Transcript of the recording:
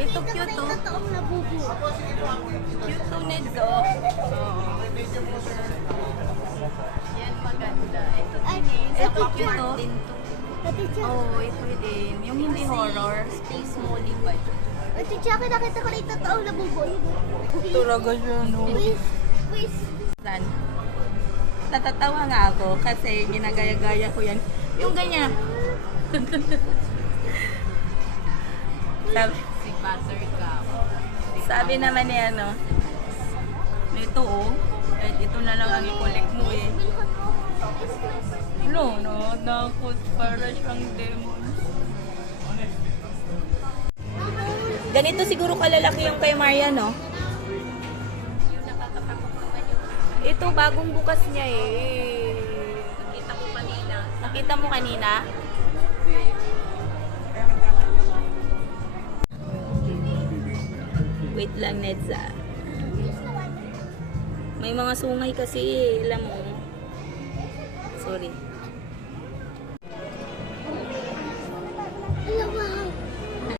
Ito cute to. Cute to, Neds, oh. Yan maganda. Ito cute to. Oh, ito din. Yung hindi horror. Space Molly ba? Ate Jackie, nakita ko na yung totoong labubo. Turaga siya, no? Please. San? Natatawa nga ako kasi ginagaya-gaya ko yan. Yung ganyan. Si Buttercup. Sabi naman ni ano, ito oh, eh, ito na lang ang i-collect mo eh. No, nakot para siyang demon. Ganito siguro kalalaki yung kay Maria, no? Ito, bagong bukas niya eh. Nakita ko kanina. Nakita mo kanina? Wait lang, Nedza. May mga sungay kasi, alam mo. Sorry.